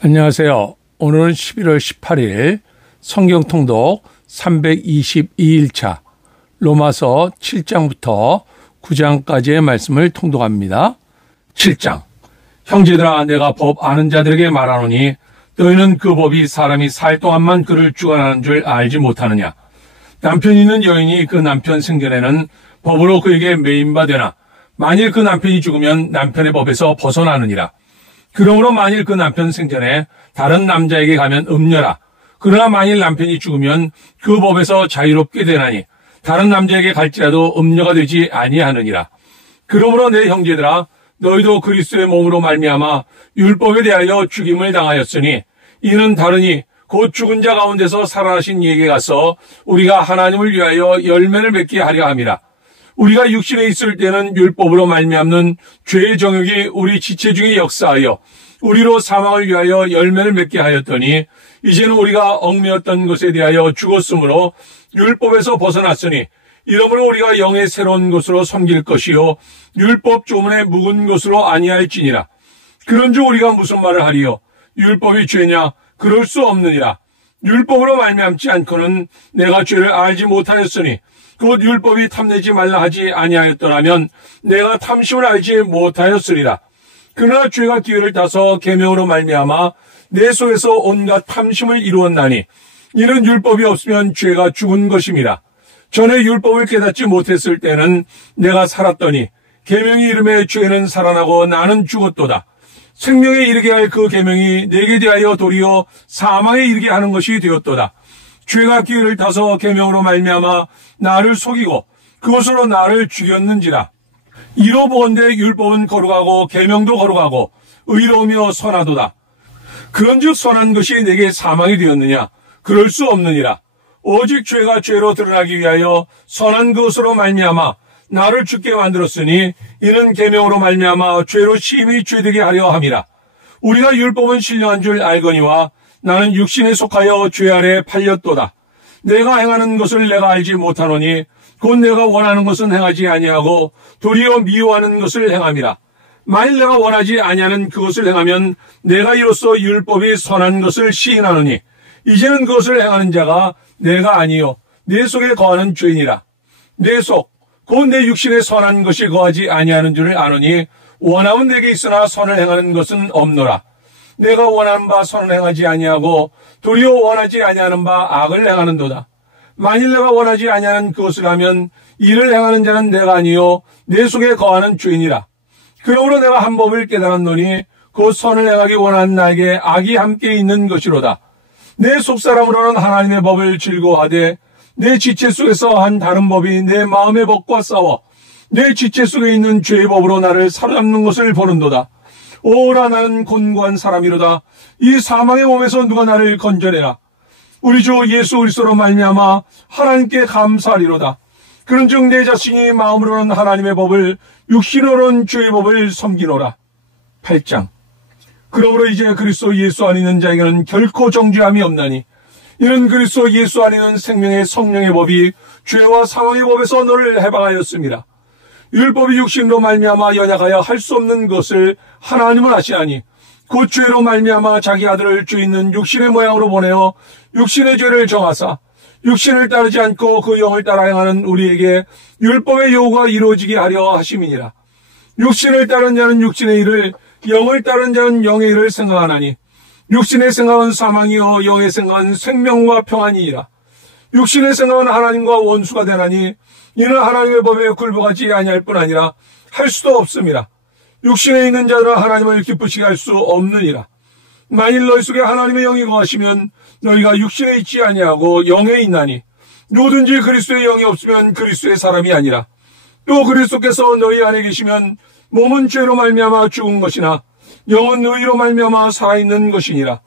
안녕하세요. 오늘은 11월 18일 성경 통독 322일차 로마서 7장부터 9장까지의 말씀을 통독합니다. 7장. 형제들아, 내가 법 아는 자들에게 말하노니 너희는 그 법이 사람이 살 동안만 그를 주관하는 줄 알지 못하느냐. 남편 있는 여인이 그 남편 생전에는 법으로 그에게 매인바 되나 만일 그 남편이 죽으면 남편의 법에서 벗어나느니라. 그러므로 만일 그 남편 생전에 다른 남자에게 가면 음녀라. 그러나 만일 남편이 죽으면 그 법에서 자유롭게 되나니 다른 남자에게 갈지라도 음녀가 되지 아니하느니라. 그러므로 내 형제들아, 너희도 그리스도의 몸으로 말미암아 율법에 대하여 죽임을 당하였으니 이는 다르니 곧 죽은 자 가운데서 살아나신 이에게 가서 우리가 하나님을 위하여 열매를 맺게 하려 함이라. 우리가 육신에 있을 때는 율법으로 말미암는 죄의 정욕이 우리 지체 중에 역사하여 우리로 사망을 위하여 열매를 맺게 하였더니 이제는 우리가 얽매였던 것에 대하여 죽었으므로 율법에서 벗어났으니 이러므로 우리가 영의 새로운 것으로 섬길 것이요 율법 조문에 묵은 것으로 아니할지니라. 그런즉 우리가 무슨 말을 하리요? 율법이 죄냐? 그럴 수 없느니라. 율법으로 말미암지 않고는 내가 죄를 알지 못하였으니 곧 율법이 탐내지 말라 하지 아니하였더라면 내가 탐심을 알지 못하였으리라. 그러나 죄가 기회를 타서 계명으로 말미암아 내 속에서 온갖 탐심을 이루었나니 이는 율법이 없으면 죄가 죽은 것임이라. 전에 율법을 깨닫지 못했을 때는 내가 살았더니 계명이 이름에 죄는 살아나고 나는 죽었도다. 생명에 이르게 할 그 계명이 내게 대하여 도리어 사망에 이르게 하는 것이 되었도다. 죄가 기회를 타서 계명으로 말미암아 나를 속이고 그것으로 나를 죽였는지라. 이로 보건대 율법은 거룩하고 계명도 거룩하고 의로우며 선하도다. 그런즉 선한 것이 내게 사망이 되었느냐? 그럴 수 없느니라. 오직 죄가 죄로 드러나기 위하여 선한 것으로 말미암아 나를 죽게 만들었으니 이는 계명으로 말미암아 죄로 심히 죄되게 하려 함이라. 우리가 율법은 신령한 줄 알거니와 나는 육신에 속하여 죄 아래 팔렸도다. 내가 행하는 것을 내가 알지 못하노니 곧 내가 원하는 것은 행하지 아니하고 도리어 미워하는 것을 행함이라. 만일 내가 원하지 아니하는 그것을 행하면 내가 이로써 율법이 선한 것을 시인하노니 이제는 그것을 행하는 자가 내가 아니요 내 속에 거하는 죄인이라. 내 속 곧 내 육신에 선한 것이 거하지 아니하는 줄을 아노니 원함은 내게 있으나 선을 행하는 것은 없노라. 내가 원하는 바 선을 행하지 아니하고 도리어 원하지 아니하는 바 악을 행하는도다. 만일 내가 원하지 아니하는 그것을 하면 이를 행하는 자는 내가 아니요 내 속에 거하는 죄인이라. 그러므로 내가 한 법을 깨달았노니 곧 선을 행하기 원하는 나에게 악이 함께 있는 것이로다. 내 속사람으로는 하나님의 법을 즐거워하되 내 지체 속에서 한 다른 법이 내 마음의 법과 싸워 내 지체 속에 있는 죄의 법으로 나를 사로잡는 것을 보는도다. 오라, 나는 곤고한 사람이로다. 이 사망의 몸에서 누가 나를 건져내라. 우리 주 예수 그리스도로 말미암아 하나님께 감사하리로다. 그런즉 내 자신이 마음으로는 하나님의 법을 육신으로는 죄의 법을 섬기노라. 8장. 그러므로 이제 그리스도 예수 안에 있는 자에게는 결코 정죄함이 없나니 이는 그리스도 예수 안에 있는 생명의 성령의 법이 죄와 사망의 법에서 너를 해방하였습니다. 율법이 육신으로 말미암아 연약하여 할 수 없는 것을 하나님은 아시나니 곧 죄로 말미암아 자기 아들을 죄 있는 육신의 모양으로 보내어 육신의 죄를 정하사 육신을 따르지 않고 그 영을 따라 행하는 우리에게 율법의 요구가 이루어지게 하려 하심이니라. 육신을 따른 자는 육신의 일을, 영을 따른 자는 영의 일을 생각하나니 육신의 생각은 사망이요 영의 생각은 생명과 평안이니라. 육신의 생각은 하나님과 원수가 되나니 이는 하나님의 법에 굴복하지 아니할 뿐 아니라 할 수도 없음이라. 육신에 있는 자들은 하나님을 기쁘시게 할 수 없느니라. 만일 너희 속에 하나님의 영이 거하시면 너희가 육신에 있지 아니하고 영에 있나니 누구든지 그리스도의 영이 없으면 그리스도의 사람이 아니라. 또 그리스도께서 너희 안에 계시면 몸은 죄로 말미암아 죽은 것이나 영은 의로 말미암아 살아있는 것이니라.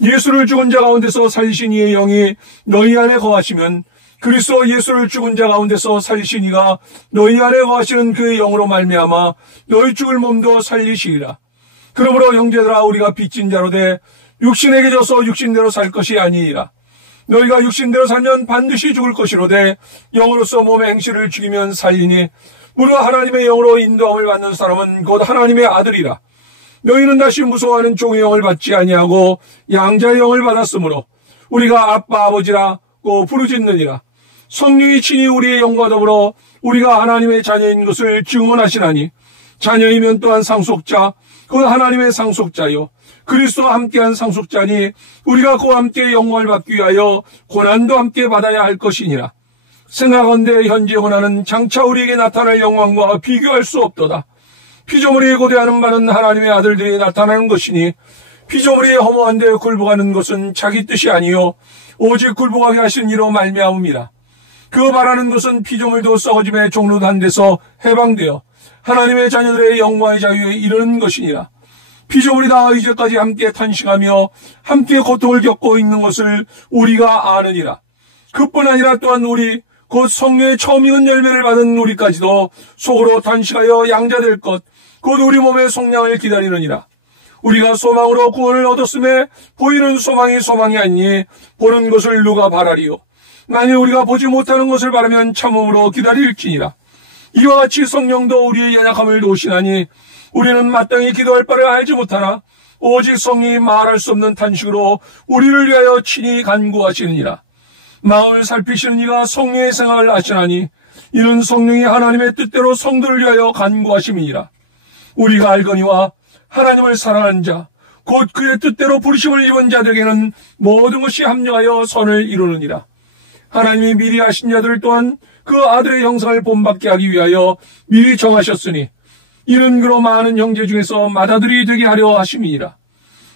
예수를 죽은 자 가운데서 살리신 이의 영이 너희 안에 거하시면 그리스도 예수를 죽은 자 가운데서 살리신 이가 너희 안에 거하시는 그의 영으로 말미암아 너희 죽을 몸도 살리시리라. 그러므로 형제들아, 우리가 빚진 자로 돼 육신에게 져서 육신대로 살 것이 아니니라. 너희가 육신대로 살면 반드시 죽을 것이로되 영으로서 몸의 행실을 죽이면 살리니 무려 하나님의 영으로 인도함을 받는 사람은 곧 하나님의 아들이라. 너희는 다시 무서워하는 종의 영을 받지 아니하고 양자의 영을 받았으므로 우리가 아빠 아버지라고 부르짖느니라. 성령이 친히 우리의 영과 더불어 우리가 하나님의 자녀인 것을 증언하시나니 자녀이면 또한 상속자 곧 하나님의 상속자요 그리스도와 함께한 상속자니 우리가 그와 함께 영광을 받기 위하여 고난도 함께 받아야 할 것이니라. 생각한데 현재 고난은 장차 우리에게 나타날 영광과 비교할 수 없도다. 피조물이 고대하는 바는 하나님의 아들들이 나타나는 것이니 피조물이 허무한데 굴복하는 것은 자기 뜻이 아니요 오직 굴복하게 하신 이로 말미암음이라. 그 바라는 것은 피조물도 썩어짐의 종로한 데서 해방되어 하나님의 자녀들의 영광의 자유에 이르는 것이니라. 피조물이 다 이제까지 함께 탄식하며 함께 고통을 겪고 있는 것을 우리가 아느니라. 그뿐 아니라 또한 우리 곧 성령의 처음 익은 열매를 받은 우리까지도 속으로 탄식하여 양자될 것 곧 우리 몸의 속량을 기다리느니라. 우리가 소망으로 구원을 얻었음에 보이는 소망이 소망이 아니니 보는 것을 누가 바라리요. 만일 우리가 보지 못하는 것을 바라면 참음으로 기다릴지니라. 이와 같이 성령도 우리의 연약함을 도우시나니 우리는 마땅히 기도할 바를 알지 못하나 오직 성령이 말할 수 없는 탄식으로 우리를 위하여 친히 간구하시느니라. 마음을 살피시는 이가 성령의 생각을 아시나니 이는 성령이 하나님의 뜻대로 성도를 위하여 간구하심이니라. 우리가 알거니와 하나님을 사랑하는 자 곧 그의 뜻대로 부르심을 입은 자들에게는 모든 것이 합력하여 선을 이루느니라. 하나님이 미리 하신 자들 또한 그 아들의 형상을 본받게 하기 위하여 미리 정하셨으니 이는 그로 많은 형제 중에서 맏아들이 되게 하려 하심이니라.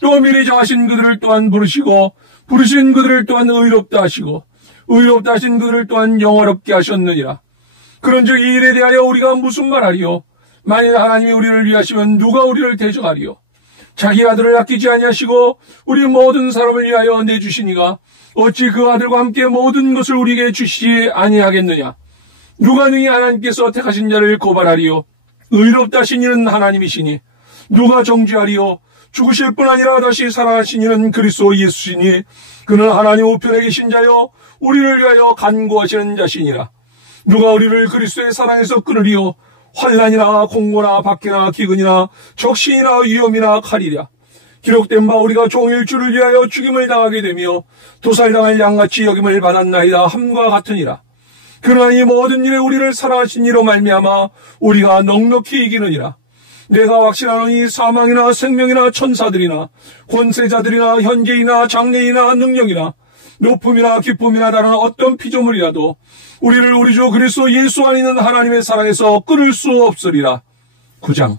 또 미리 정하신 그들을 또한 부르시고 부르신 그들을 또한 의롭다 하시고 의롭다 하신 그들을 또한 영화롭게 하셨느니라. 그런즉 이 일에 대하여 우리가 무슨 말하리요? 만일 하나님이 우리를 위하시면 누가 우리를 대적하리요? 자기 아들을 아끼지 아니하시고 우리 모든 사람을 위하여 내주시니가 어찌 그 아들과 함께 모든 것을 우리에게 주시지 아니하겠느냐? 누가 능히 하나님께서 택하신 자를 고발하리요? 의롭다 하신 이는 하나님이시니 누가 정죄하리요? 죽으실 뿐 아니라 다시 살아나신 이는 그리스도 예수시니 그는 하나님 우편에 계신 자요 우리를 위하여 간구하시는 자시니라. 누가 우리를 그리스도의 사랑에서 끊으리요? 환난이나 공고나 박해나 기근이나 적신이나 위험이나 칼이랴. 기록된 바 우리가 종일 주를 위하여 죽임을 당하게 되며 도살당할 양같이 여김을 받았나이다 함과 같으니라. 그러나 이 모든 일에 우리를 사랑하신 이로 말미암아 우리가 넉넉히 이기느니라. 내가 확신하노니 사망이나 생명이나 천사들이나 권세자들이나 현재이나 장래이나 능력이나 높음이나 기쁨이나 다른 어떤 피조물이라도 우리를 우리 주 그리스도 예수 안에 있는 하나님의 사랑에서 끊을 수 없으리라. 9장.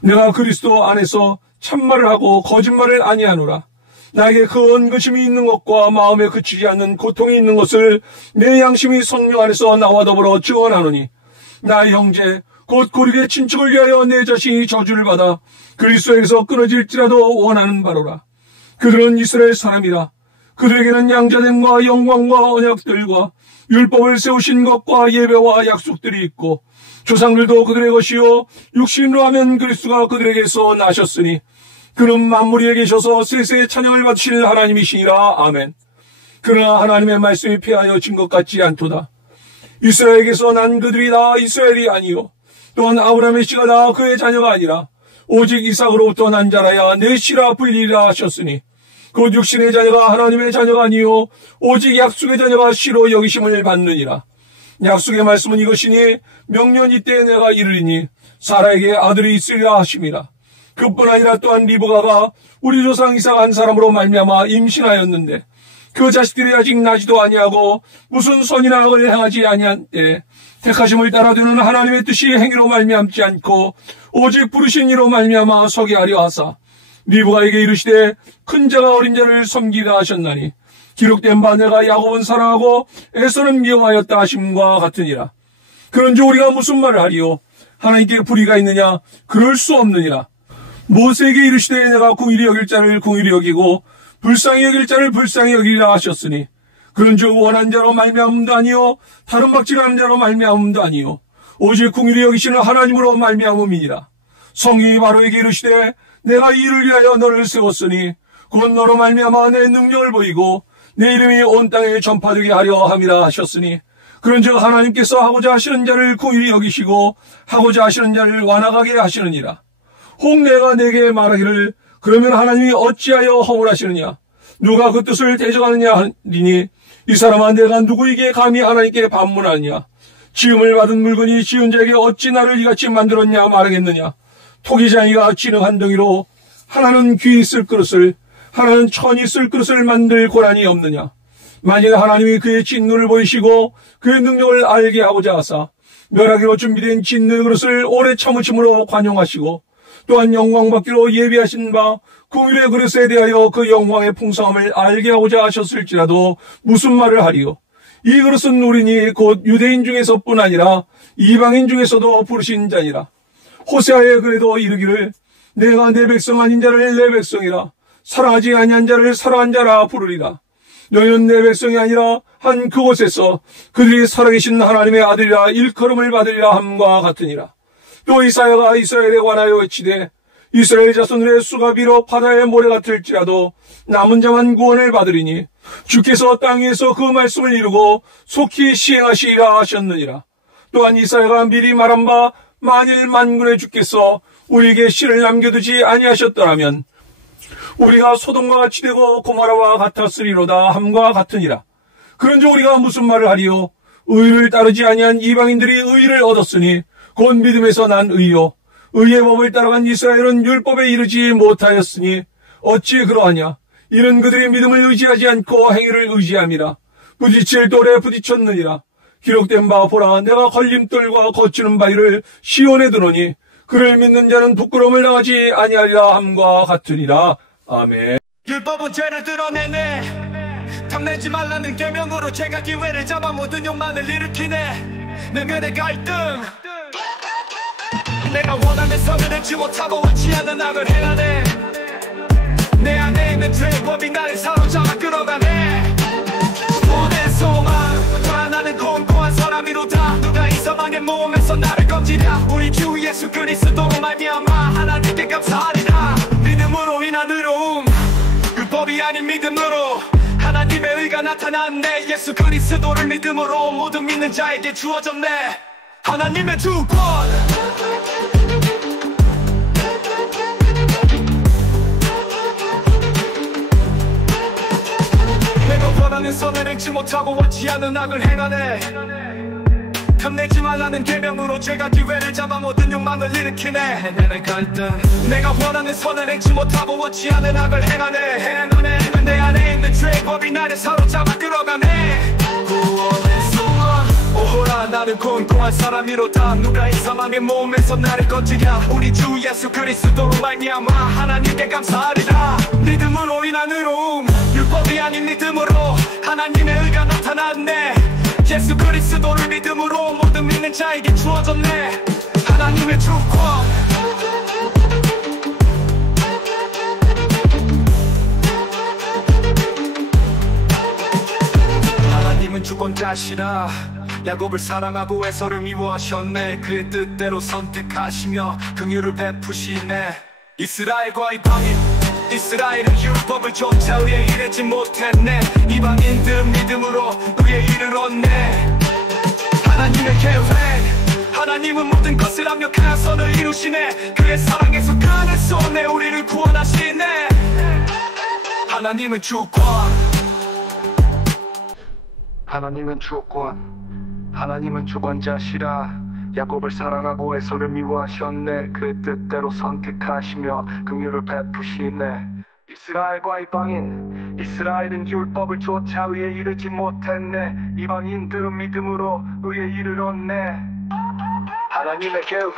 내가 그리스도 안에서 참말을 하고 거짓말을 아니하노라. 나에게 그 언근심이 있는 것과 마음에 그치지 않는 고통이 있는 것을 내 양심이 성령 안에서 나와 더불어 증언하노니 나의 형제 곧 고르게 친척을 위하여 내 자신이 저주를 받아 그리스도에게서 끊어질지라도 원하는 바로라. 그들은 이스라엘 사람이라. 그들에게는 양자됨과 영광과 언약들과 율법을 세우신 것과 예배와 약속들이 있고 조상들도 그들의 것이요 육신으로 하면 그리스도가 그들에게서 나셨으니 그는 만물 위에 계셔서 세세의 찬양을 받으실 하나님이시니라. 아멘. 그러나 하나님의 말씀이 폐하여 진 것 같지 않도다. 이스라엘에게서 난 그들이 다 이스라엘이 아니요 또한 아브라함의 씨가 다 그의 자녀가 아니라 오직 이삭으로부터 난 자라야 내 씨라 불리리라 하셨으니 곧 육신의 자녀가 하나님의 자녀가 아니요 오직 약속의 자녀가 씨로 여기심을 받느니라. 약속의 말씀은 이것이니 명년 이때에 내가 이르리니 사라에게 아들이 있으리라 하심이라. 그뿐 아니라 또한 리브가가 우리 조상 이삭 한 사람으로 말미암아 임신하였는데 그 자식들이 아직 나지도 아니하고 무슨 선이나 악을 행하지 아니한 때 택하심을 따라 되는 하나님의 뜻이 행위로 말미암지 않고 오직 부르신 이로 말미암아 서게 하려 하사 리브가에게 이르시되 큰 자가 어린 자를 섬기라 하셨나니 기록된 바 내가 야곱은 사랑하고 에서는 미워하였다 하심과 같으니라. 그런즉 우리가 무슨 말을 하리요? 하나님께 불의가 있느냐? 그럴 수 없느니라. 모세에게 이르시되 내가 공의히 여길 자를 공의히 여기고 불쌍히 여길 자를 불쌍히 여기리라 하셨으니 그런즉 원한 자로 말미암음도 아니요 다른 박질하는 자로 말미암음도 아니요 오직 공의히 여기시는 하나님으로 말미암음이니라. 성령이 바로에게 이르시되 내가 이 일을 위하여 너를 세웠으니 곧 너로 말미암아 내 능력을 보이고 내 이름이 온 땅에 전파되게 하려 함이라 하셨으니 그런즉 하나님께서 하고자 하시는 자를 공의히 여기시고 하고자 하시는 자를 완악하게 하시느니라. 혹 내가 내게 말하기를 그러면 하나님이 어찌하여 허물하시느냐 누가 그 뜻을 대적하느냐 하리니 이 사람아 내가 누구에게 감히 하나님께 반문하느냐 지음을 받은 물건이 지은 자에게 어찌 나를 이같이 만들었냐 말하겠느냐 토기장이가 진흙 한 덩이로 하나는 귀 있을 그릇을 하나는 천이 있을 그릇을 만들 고난이 없느냐 만일 하나님이 그의 진노를 보이시고 그의 능력을 알게 하고자 하사 멸하기로 준비된 진노의 그릇을 오래 참으심으로 관용하시고 또한 영광받기로 예비하신 바 긍휼의 그릇에 대하여 그 영광의 풍성함을 알게 하고자 하셨을지라도 무슨 말을 하리요 이 그릇은 우리니 곧 유대인 중에서뿐 아니라 이방인 중에서도 부르신 자니라 호세아에 그래도 이르기를 내가 내 백성 아닌 자를 내 백성이라 사랑하지 아니한 자를 사랑한 자라 부르리라 너희는 내 백성이 아니라 한 그곳에서 그들이 살아계신 하나님의 아들이라 일컬음을 받으리라 함과 같으니라 또 이사야가 이스라엘에 관하여 외치되 이스라엘 자손들의 수가 비록 바다의 모래 같을지라도 남은 자만 구원을 받으리니 주께서 땅 위에서 그 말씀을 이루고 속히 시행하시리라 하셨느니라 또한 이사야가 미리 말한 바 만일 만군의 주께서 우리에게 씨를 남겨두지 아니하셨더라면 우리가 소돔과 같이 되고 고모라와 같았으리로다 함과 같으니라 그런즉 우리가 무슨 말을 하리요 의를 따르지 아니한 이방인들이 의를 얻었으니 곧 믿음에서 난 의요 의의 법을 따라간 이스라엘은 율법에 이르지 못하였으니 어찌 그러하냐 이는 그들이 믿음을 의지하지 않고 행위를 의지함이라 부딪힐 돌에 부딪혔느니라 기록된 바 보라 내가 걸림돌과 거치는 바위를 시온에 두노니 그를 믿는 자는 부끄러움을 당하지 아니하리라 함과 같으니라 아멘. 율법은 죄를 드러내네 탐내지 말라는 계명으로 죄가 기회를 잡아 모든 욕망을 일으키네 내면의 갈등 내가 원하는 선을 행치 못하고 원치 않는 악을 행하네 내 안에 있는 죄의 법이 나를 사로잡아 끌어가네 모든 소망 나는 공고한 사람이로다 누가 이 사망의 모험에서 나를 건지랴 우리 주 예수 그리스도로 말미암아 하나님께 감사하리라 믿음으로 인한 의로움 율법이 아닌 믿음으로 하나님의 의가 나타났네 예수 그리스도를 믿음으로 모든 믿는 자에게 주어졌네 하나님의 주권 내가 원하는 선을 행치 못하고 원치 않는 악을 행하네 탐내지 말라는 계명으로 죄가 기회를 잡아 모든 욕망을 일으키네 내면의 갈등 내가 원하는 선을 행치 못하고 원치 않는 악을 행하네 내 안에 있는 죄의 법이 나를 사로잡아 끌어가네 구원의 소원 오호라 나는 공고한 사람이로다 누가 이 사망의 몸에서 나를 건지랴 우리 주 예수 그리스도로 말미암아 하나님께 감사하리라 믿음으로 인한 의로움 율법이 아닌 믿음으로 하나님의 의가 나타났네 예수 그리스도를 믿음으로 모든 믿는 자에게 주어졌네 하나님의 주권 하나님은 주권자시라 야곱을 사랑하고 에서를 미워하셨네 그의 뜻대로 선택하시며 긍휼을 베푸시네 이스라엘과 이방인 이스라엘은 율법을 조차 의에 이르지 못했네 이방인들 믿음으로 의에 이르렀네 하나님의 계획 하나님은 모든 것을 완벽한 선을 이루시네 그의 사랑에서 끈을 쏘네 우리를 구원하시네 하나님은 주권 하나님은 주권 하나님은 주권자시라 야곱을 사랑하고 에서를 미워하셨네 그의 뜻대로 선택하시며 긍휼을 베푸시네 이스라엘과 이방인 이스라엘은 율법을 조차 의에 이르지 못했네 이방인들은 믿음으로 의에 이르렀네 하나님의 계획